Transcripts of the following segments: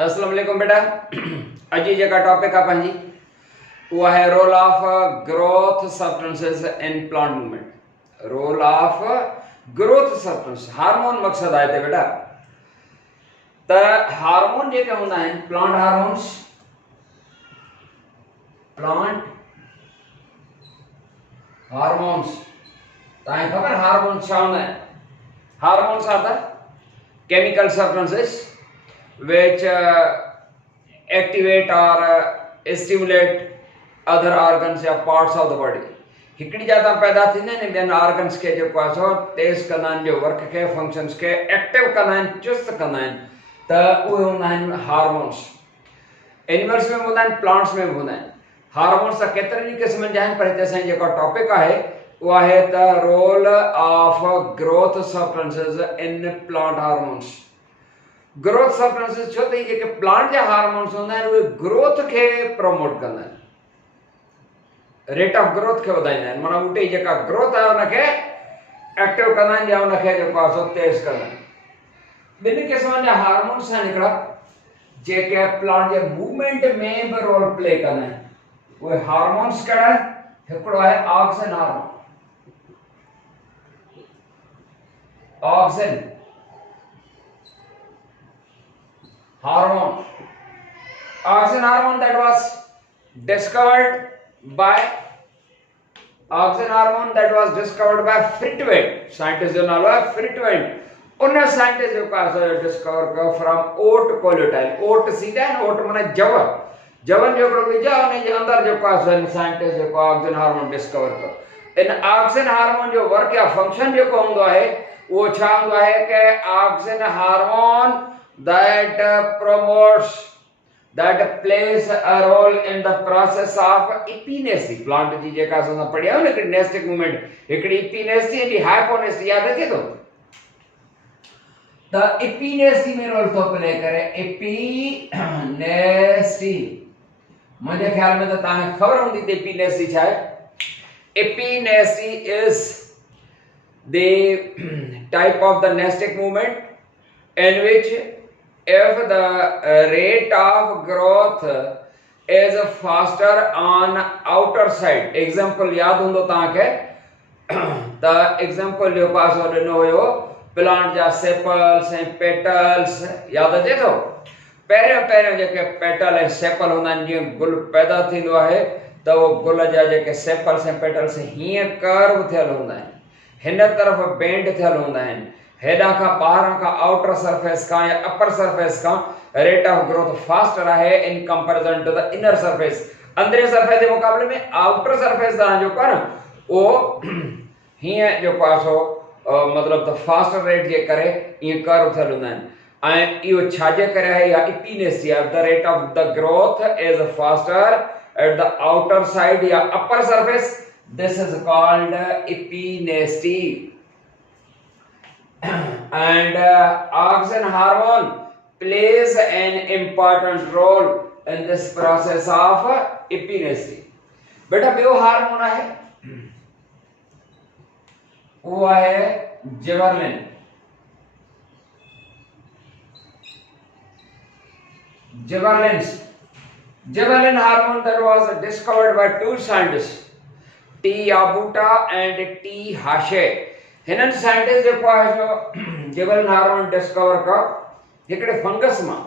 अस्सलाम वालेकुम बेटा। अॼु जेका टॉपिक आहे पंहिंजी उहा आहे role of growth substances in plant movement. Role of growth substance hormone मक़सदु आहे हिते बेटा। त हार्मोन जेके हूंदा आहिनि प्लांट हार्मोन्स, प्लांट हार्मोन्स तव्हांखे ख़बर हार्मोन छा हूंदा आहिनि? Hormones are the chemical substances which activate or stimulate other organs या parts of the body। हिकिड़ी जाता पैदा थींदा आहिनि ॿियनि ऑर्गन्स खे जेको आहे सो तेज़ कंदा आहिनि, जो वर्क खे फंक्शन्स खे एक्टिव कंदा आहिनि, चुस्त कंदा आहिनि, त उहे हूंदा आहिनि हार्मोन्स। एनिमल्स में बि हूंदा आहिनि, प्लांट्स में बि हूंदा आहिनि। हार्मोन्स त केतिरनि क़िस्मनि जा आहिनि, पर हिते असांजी जेको टॉपिक आहे उहो आहे त role of growth substances in plant hormones. Growth substances छो त जेके प्लांट जा हार्मोन्स हूंदा आहिनि उहे ग्रोथ खे प्रमोट कंदा आहिनि, रेट ऑफ ग्रोथ खे वधाईंदा आहिनि। माना ॿूटे जी जेका ग्रोथ आहे उनखे एक्टिव कंदा आहिनि या उनखे जेको आहे सो तेज़ कंदा आहिनि। ॿिनि क़िस्मनि जा हार्मोन्स आहिनि हिकिड़ा जेके प्लांट जे मूवमेंट में बि रोल प्ले कंदा आहिनि। उहे हार्मोन्स कहिड़ा आहिनि? हिकिड़ो आहे auxin hormone, auxin hormone, auxin hormone that was discovered by Friedewald, scientist जो नालो है फ्रिटवेल्ड। उन साइंटिस्ट जो का डिस्कवर कयो फ्रॉम ओट कोलेटाइल। ओट सीधा है, ओट माने जवन, जवन जो हिकिड़ो बीज आहे उन जे अंदर जो का साइंटिस्ट जो ऑक्सिन हार्मोन डिस्कवर कयो। इन ऑक्सिन हार्मोन जो वर्क या फंक्शन जेको हूंदो आहे उहो छा हूंदो आहे कि auxin hormone that promotes, that plays a role in the process of epinesty। Plant जी जेका असां पढ़िया न कि नेस्टिक मूवमेंट, हिकिड़ी एपिनेस्टी ऐं हाइपोनेस्टी, याद अचे थो? त एपिनेस्टी में रोल थो प्ले करे। एपिनेस्टी मुंहिंजे ख्याल में त तव्हांखे ख़बर हूंदी त एपिनेस्टी छा आहे। Epinasty is the type of the nastic movement in which if the rate of growth is faster on outer side। Example याद हूंदो तव्हांखे त एग्जांपल जो पास ॾिनो हुयो प्लांट जा सेपल्स ऐं पेटल्स, याद अचे थो? पहिरियों पहिरियों जेके पेटल ऐं सेपल हूंदा आहिनि, जीअं गुल पैदा थींदो आहे त उहो गुल जा जेके सेपल्स ऐं पेटल्स हीअं कर्व थियल हूंदा आहिनि, हिन तरफ़ बेंड थियल हूंदा आहिनि। हेॾां खां ॿाहिरां खां आउटर सरफेस खां या अपर सरफेस खां रेट ऑफ ग्रोथ फास्टर आहे in comparison to the inner surface. अंदरे सरफेस जे मुक़ाबले में आउटर सरफेस तव्हां जेको आहे न उहो हीअं जेको आहे सो मतिलबु त फास्टर रेट जे करे ईअं कर्व थियल हूंदा आहिनि। ऐं इहो छाजे करे आहे? या एपिनेस्टी आहे। The rate of the growth is faster at the outer side या upper surface, this is called epinasty. And auxin hormone plays an important role in this process of epinesty। बेटा ॿियो हार्मोन आहे वो है gibberellin. Gibberellin hormone that was discovered by two scientists, T Yabuta and T Hache। हिननि scientist जेको आहे जो gibberellin hormone discover कयो हिकिड़े फंगस मां।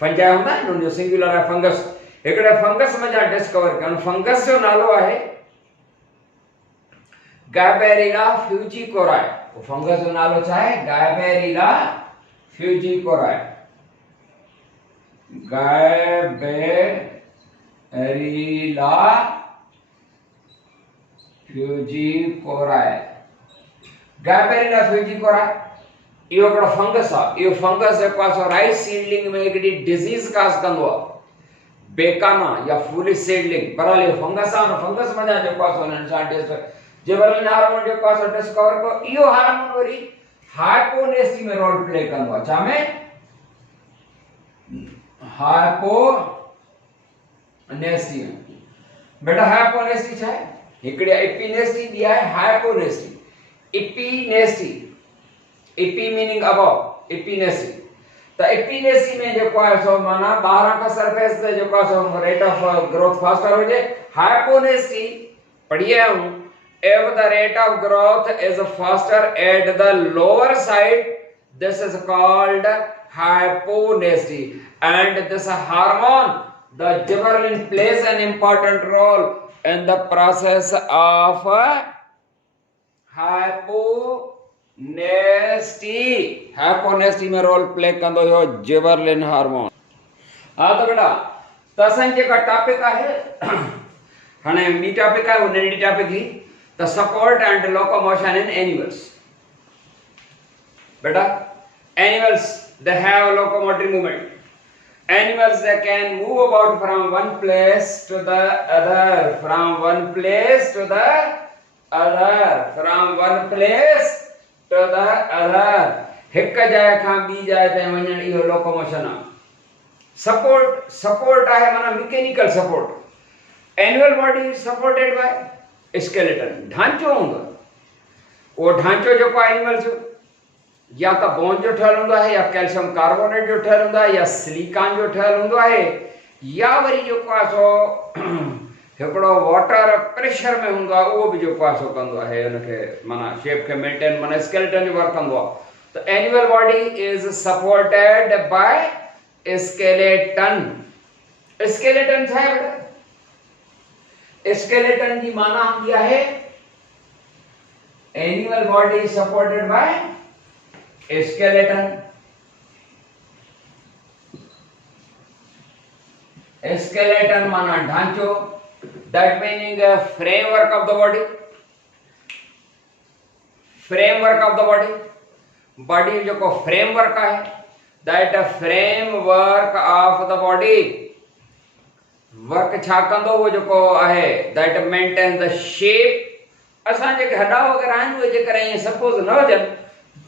फंजाई हूंदा आहिनि, उनजो सिंगुलर आहे फंगस। हिकिड़े फंगस में जा डिस्कवर कयो। फंगस जो नालो आहे गायबेरिला फ्यूजिकोराई। वो फंगस जो नालो छा आहे? गायबेरिला फ्यूजिकोराई। गायबेरिला फ्यूजिकोराई, गायबेरिला फ्यूजिकोराई इहो हिकिड़ो फंगस आहे। इहो फंगस जेको आहे सो राइस सीडलिंग में हिकिड़ी डिजीज़ काज़ कंदो आहे, बेकाना या फूलिश सीडलिंग। बहरहाल इहो फंगस आहे। फंगस में जेको आहे सो हुननि साइंटिस्ट जिबरेलिन हार्मोन जेको आहे सो डिस्कवर कयो। इहो हार्मोन वरी हाइपोनेस्टी में रोल प्ले कंदो आहे। छा में? हाइपोनेस्टी में। बेटा हाइपोनेस्टी छा आहे? हिकिड़ी एपिनेस्टी ॿी आहे हाइपोनेस्टी। एपिनेस्टी, एपी मीनिंग अबव, एपिनेस्टी त एपीनेसी में जेको आहे सो माना ॿाहिरां खां सरफेस ते जेको आहे so rate of growth faster हुजे। हाइपोनेसी पढ़ी आहियूं, if the rate of growth is faster at the lower side, this is called hyponacy, and this hormone, the gibberellin, plays an important role in the process of hyponesty में role play कंदो हो gibberellin hormone. हाँ तो बेटा त असांजे जेका topic आहे हाणे ॿी टॉपिक आहे, उन ॾी टॉपिक ही the support and locomotion in animals। बेटा animals they have locomotory movement। Animals they can move about from one place to the other, from one place to the other, from one place to the other। हिक जाइ खां ॿी जाइ ते वञण इहो locomotion आहे। Support आहे माना mechanical support. Animal body is supported by skeleton, ढांचो हूंदो आहे। उहो ढांचो जेको आहे एनिमल जो या त बोन जो ठहियल हूंदो आहे, या कैल्शियम कार्बोनेट जो ठहियल हूंदो आहे, या सिलिकॉन जो ठहियल हूंदो आहे, या वरी जेको आहे सो हिकिड़ो वाटर प्रेशर में हूंदो आहे, उहो बि जेको आहे सो कंदो आहे हुनखे माना शेप खे मेंटेन, माना स्केलेटन जो वर्क कंदो आहे। त animal body is supported by skeleton. Skeleton छा आहे बेटा? स्केलेटन की माना हूंदी आहे animal body supported by skeleton. Skeleton माना ढांचो, that meaning framework of the body. Framework of the body, body जो को फ्रेमवर्क है, that framework of the body work छा कंदो वो जेको आहे दैट मेंटेन द शेप। असां जेके हॾा वग़ैरह आहिनि उहे जेकर ईअं सपोज न हुजनि,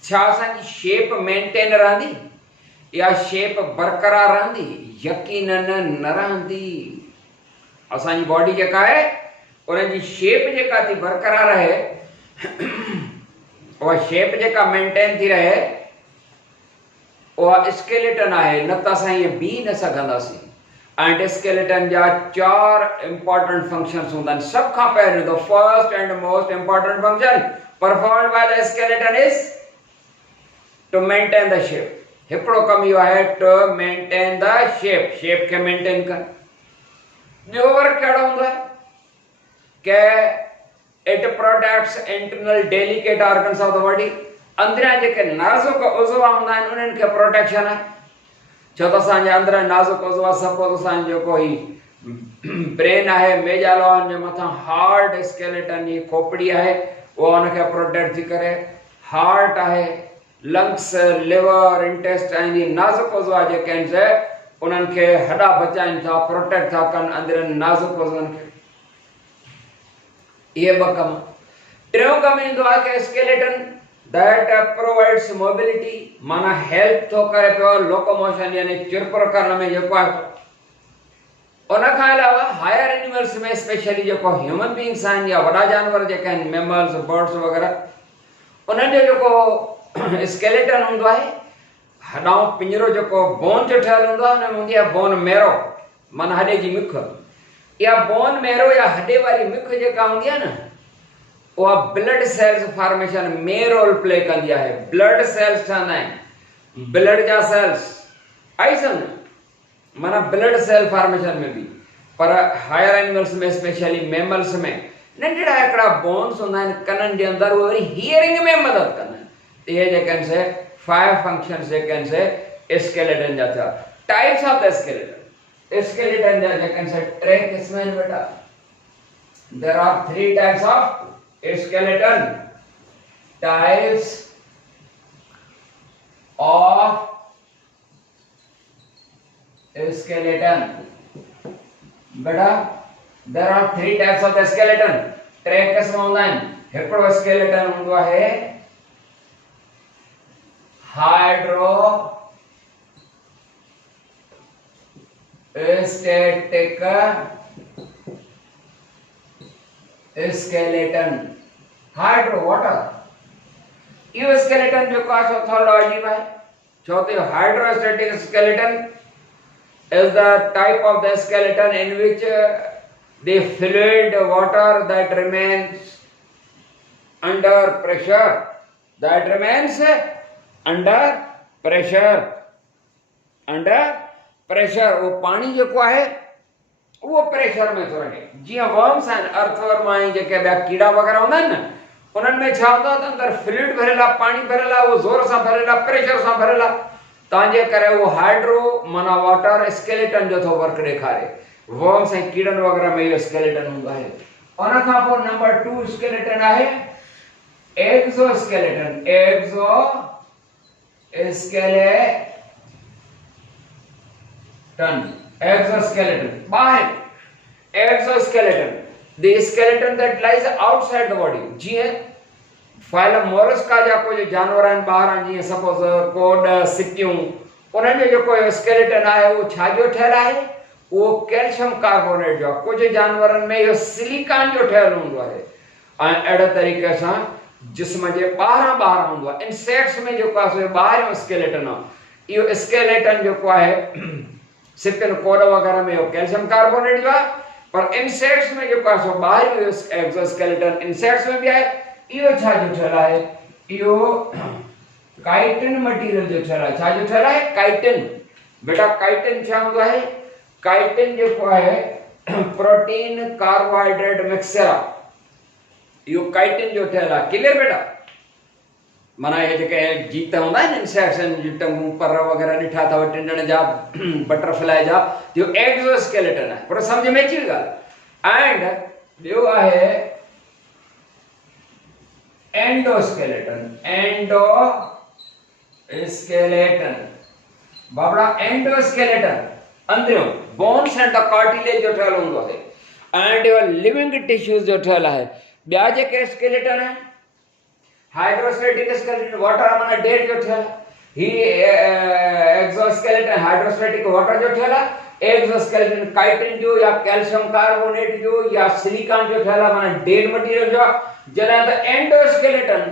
छा असांजी शेप मेंटेन रहंदी या शेप बरक़रार रहंदी? यकीनन न रहंदी। असांजी बॉडी जेका आहे उनजी शेप जेका थी बरक़रार रहे, उहा शेप जेका मेंटेन थी रहे, उहा स्केलेटन आहे, न त असां ईअं बीह न सघंदासीं। एंड स्केलेटन जा 4 इंपॉर्टेंट फंक्शंस हूंदा आहिनि। सब खां पहिरियों the first and most important function performed by the skeleton is to maintain the shape. हिकिड़ो कम इहो आहे to maintain the shape, shape खे मेंटेन कर। ॿियो वर्क कहिड़ो हूंदो आहे कि it protects internal delicate organs of the body. अंदरियां जेके नाज़ुक उज़वा हूंदा आहिनि उन्हनि खे प्रोटेक्शन आहे। छो त असांजे अंदरि नाज़ुक उज़वा, सपोज असांजो जेको ही ब्रेन आहे, मेजालो जे मथां हार्ड स्केलेटन जी खोपड़ी आहे, उहा हुनखे प्रोटेक्ट थी करे। हार्ट आहे, लंग्स, लिवर, इंटेस्टाइन, जी नाज़ुक उज़वा जेके आहिनि से उन्हनि खे हॾा बचाइनि था, प्रोटेक्ट था कनि अंदरनि नाज़ुक उज़वनि खे। इहे ॿ कम। टियों कम ईंदो आहे कि स्केलेटन that provides mobility, माना हेल्प थो करे पियो लोकोमोशन यानी चुरपुर करण में जेको आहे। उन खां अलावा हायर एनिमल्स में स्पेशली जेको ह्यूमन बींग्स आहिनि या वॾा जानवर जेके आहिनि, मैमल्स, बर्ड्स वग़ैरह, उन्हनि जो जेको स्केलेटन हूंदो आहे, हॾाऊं पिंजरो जेको बोन जो ठहियल हूंदो आहे, हुन में हूंदी आहे बोन मेरो, माना हॾे जी मिख। इहा बोन मेरो या हॾे वारी मिख जेका हूंदी आहे न, उहा ब्लड सेल्स फॉर्मेशन में रोल प्ले कंदी आहे। ब्लड सेल्स ठहंदा आहिनि, ब्लड जा सेल्स आई सम्झ, माना ब्लड सेल फॉर्मेशन में भी। पर हायर एनिमल्स में स्पेशली मैमल्स में नंढड़ा हिकिड़ा बोन्स हूंदा आहिनि कननि जे अंदरि, उहे वरी हियरिंग में मदद कंदा आहिनि। इहे जेके आहिनि से 5 फंक्शंस जेके आहिनि से स्केलेटन जा थिया। Types of the skeleton, skeleton जा जेके आहिनि से 3 क़िस्म आहिनि बेटा। There are 3 types of skeleton। Types of skeleton बेटा, there are 3 types of the skeleton। 3 क़िस्म हूंदा आहिनि। हिकिड़ो स्केलेटन हूंदो आहे हाइड्रोस्टेटिक स्केलेटन। हाइड्रो वाटर, इहो स्केलेटन जेको आहे सो थोरो अजीब आहे। चौथे hydrostatic skeleton is the type of the skeleton in which the fluid water that remains under pressure, that remains under pressure, under pressure, वो पानी जेको आहे वो प्रेशर में थो रहे। जीअं वर्म्स आहिनि, अर्थवर्म आहिनि, जेके ॿिया कीड़ा वग़ैरह हूंदा आहिनि न, उन्हनि में छा हूंदो आहे त अंदरि फ्लूइड भरियल आहे, पाणी भरियल आहे, उहो ज़ोर सां भरियल आहे, प्रेशर सां भरियल आहे, तंहिंजे करे उहो हाइड्रो माना वाटर स्केलेटन जो थो वर्क ॾेखारे। वर्म्स ऐं कीड़नि वग़ैरह में इहो स्केलेटन हूंदो आहे। उन खां पोइ नंबर 2 स्केलेटन आहे एक्सोस्केलेटन। Exoskeleton. बाहर exoskeleton, the skeleton that lies outside the body. जीअं फाइलम मोलस्का जा कुछ जानवर आहिनि ॿाहिरां, जीअं सपोज कोड, सिटियूं, उन्हनि जो जेको स्केलेटन आहे उहो छा जो ठहियल आहे? उहो कैल्शियम कार्बोनेट जो। कुछ जानवरनि में इहो सिलिकॉन जो ठहियल हूंदो आहे। ऐं अहिड़े तरीक़े सां जिस्म जे ॿाहिरां हूंदो आहे। इंसेक्ट्स में जेको आहे सो ॿाहिरियों स्केलेटन आहे। इहो स्केलेटन जेको आहे सिपिन कोड वग़ैरह में इहो कैल्शियम कार्बोनेट जो आहे, पर इंसेक्ट्स में जेको आहे सो ॿाहिरियों एक्सोस्केलेटन इंसेक्ट्स में बि आहे। इहो छा जो ठहियल आहे? इहो काइटिन मटीरियल जो ठहियल आहे। छा जो ठहियल आहे? काइटिन। बेटा काइटिन छा हूंदो आहे? काइटिन जेको आहे प्रोटीन कार्बोहाइड्रेट मिक्सचर आहे। इहो काइटिन जो ठहियल आहे। क्लियर बेटा? माना ये जेके जीत हूंदा आहिनि इंसेक्ट्स, टंगू पर वग़ैरह ॾिठा अथव टिंडण जा, बटरफ्लाई जा, इहो एक्सोस्केलेटन आहे। पर सम्झ में अची ॻाल्हि। एंड ॿियो आहे एंडोस्केलेटन। बाबड़ा एंडोस्केलेटन अंदरियों बोन्स एंड द कार्टिलेज जो ठहियल हूंदो आहे। एंड इहो लिविंग टिश्यूज़ जो ठहियल आहे। ॿिया जेके स्केलेटन आहिनि, हाइड्रोस्टैटिक स्केलेटन वाटर माना डेड जो ठहियल आहे। ही एक्सोस्केलेटन हाइड्रोस्टैटिक वाटर जो ठहियल आहे। एक्सोस्केलेटन काइटिन जो या कैल्शियम कार्बोनेट जो या सिलिकॉन जो ठहियल आहे, माना डेड मटीरियल जो आहे। जॾहिं त endoskeleton,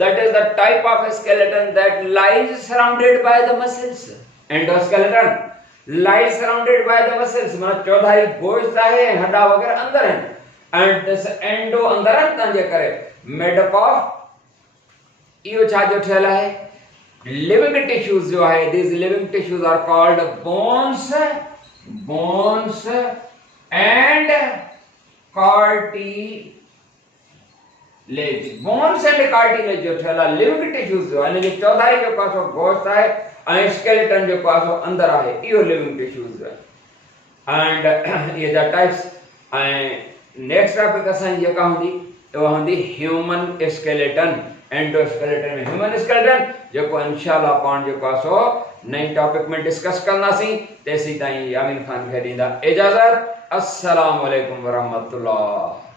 that is the type of skeleton that lies surrounded by the muscles. Endoskeleton lies surrounded by the muscles, माना चौधारी गोश्त आहे, हड्डा वग़ैरह अंदर आहिनि। एंड दिस एंडो अंदर आहिनि, तंहिंजे करे मेड अप ऑफ इहो छा जो ठहियल आहे? लिविंग टिश्यूज़ जो आहे। these living tissues are called bones and cartilage। Bones and cartilage जो ठहियल आहे। लिविंग टिश्यूज़ जो आहे, जो चौधारी जो पासो गोश्त आहे ऐं स्केलेटन जो पासो अंदर आहे, इहो लिविंग टिश्यूज़ आहे। एंड इहे जा टाइप्स। ऐं नेक्स्ट टॉपिक असांजी जेका हूंदी उहा हूंदी ह्यूमन स्केलेटन। एंडोस्केलेटन में ह्यूमन स्केलेटन जेको इंशाअल्लाह पाण जेको आहे सो नई टॉपिक में डिस्कस कंदासीं। तेसीं ताईं यामीन खान खे ॾींदा इजाज़त। अस्सलाम वालेकुम वरहमतुल्लाह।